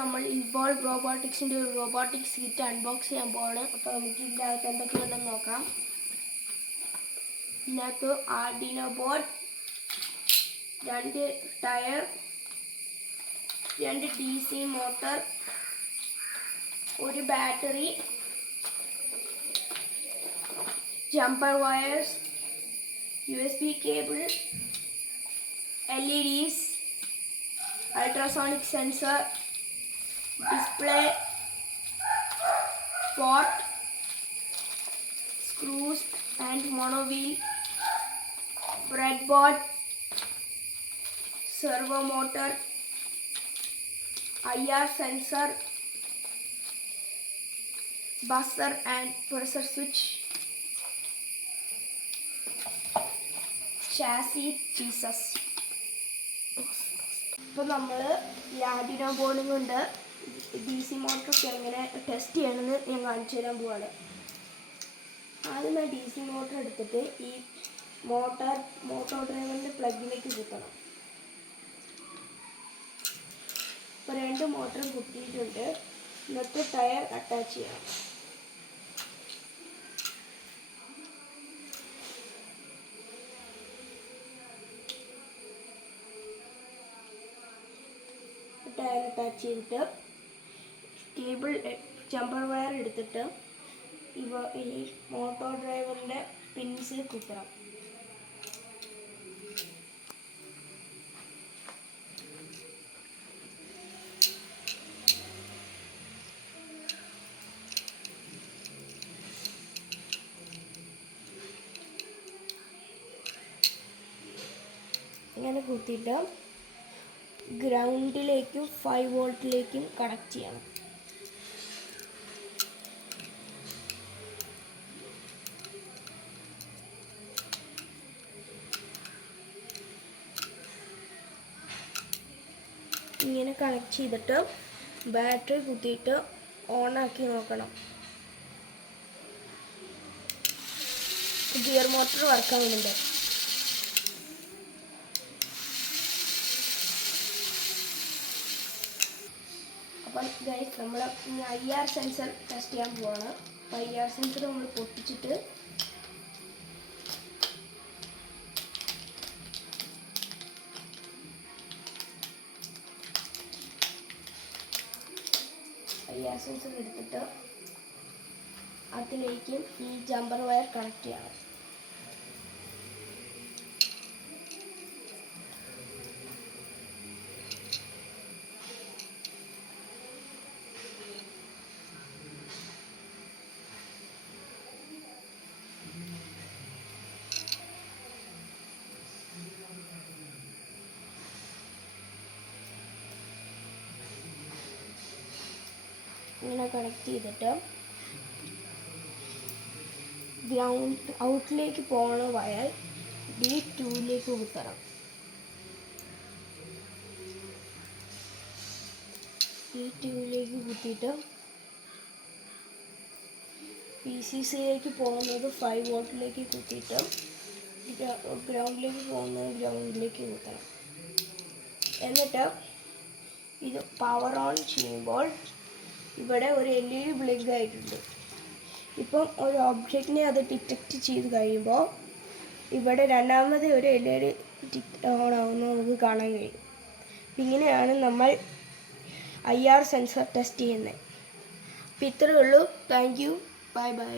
നമ്മൾ ഇൻവോൾവ് റോബോട്ടിക്സിൻ്റെ ഒരു robotics kit unbox ചെയ്യാൻ പോവാണ്. അപ്പോൾ നമുക്ക് ഇതിൻ്റെ അകത്ത് എന്തൊക്കെയുണ്ടെന്ന് നോക്കാം. ഇതിനകത്ത് Arduino board, 2 tyre, 2 DC motor, ഒരു battery, jumper wires, USB cable, LEDs, ultrasonic sensor, display, pot, screws and monowheel, breadboard, servo motor, IR sensor, buzzer and pressure switch, chassis pieces. ഇപ്പോൾ നമ്മൾ ഈ ആർഡിനോ ബോർഡും കൊണ്ട് DC മോട്ടറൊക്കെ എങ്ങനെ test ചെയ്യണമെന്ന് ഞാൻ കാണിച്ചു തരാൻ പോവാണ്. ആദ്യമേ DC മോട്ടർ എടുത്തിട്ട് ഈ മോട്ടോർ ഡ്രൈവറിൻ്റെ പ്ലഗിലേക്ക് കുത്തണം. ഇപ്പോൾ 2 മോട്ടറും കുത്തിയിട്ടുണ്ട്. എന്നിട്ട് ടയർ അറ്റാച്ച് ചെയ്യണം. ടയർ അറ്റാച്ച് ചെയ്തിട്ട് കേബിൾ ജമ്പർ വയർ എടുത്തിട്ട് ഈ മോട്ടോർ ഡ്രൈവറിൻ്റെ പിൻസിൽ കുത്തണം. ഇങ്ങനെ കുത്തിയിട്ട് ഗ്രൗണ്ടിലേക്കും 5 വോൾട്ടിലേക്കും കണക്ട് ചെയ്യണം. ഇങ്ങനെ കണക്ട് ചെയ്തിട്ട് ബാറ്ററി കുത്തിയിട്ട് ഓണാക്കി നോക്കണം. ഗിയർ മോട്ടർ വർക്കാവുന്നുണ്ട്. അപ്പം ഗൈസ് നമ്മൾ ഇനി IR സെൻസർ ടെസ്റ്റ് ചെയ്യാൻ പോവാണ്. അപ്പോൾ IR സെൻസർ നമ്മൾ പൊട്ടിച്ചിട്ട് IR സെൻസർ എടുത്തിട്ട് അതിലേക്ക് ഈ ജമ്പർ വയർ കണക്ട് ചെയ്യണം. ഇങ്ങനെ കണക്ട് ചെയ്തിട്ട് ഔട്ടിലേക്ക് പോകുന്ന വയർ D2ലേക്ക് കുത്തണം. D2ലേക്ക് കുത്തിയിട്ട് PCCയിലേക്ക് പോകുന്നത് 5 വോൾട്ടിലേക്ക് കുത്തിയിട്ട് ഗ്രൗണ്ടിലേക്ക് പോകുന്നത് ഗ്രൗണ്ടിലേക്ക് കുത്തണം. എന്നിട്ട് ഇത് പവർ ഓൺ ചെയ്യുമ്പോൾ ഇവിടെ ഒരു LED ബ്ലിങ്ക് ആയിട്ടുണ്ട്. ഇപ്പം ഒരു ഒബ്ജക്റ്റിനെ അത് ഡിറ്റക്റ്റ് ചെയ്ത് കഴിയുമ്പോൾ ഇവിടെ രണ്ടാമത് ഒരു LED ഓൺ ആവുന്നത് നമുക്ക് കാണാൻ കഴിയും. ഇങ്ങനെയാണ് നമ്മൾ IR സെൻസർ ടെസ്റ്റ് ചെയ്യുന്നത്. അപ്പോൾ ഇത്രയേ ഉള്ളൂ. Thank you. Bye bye.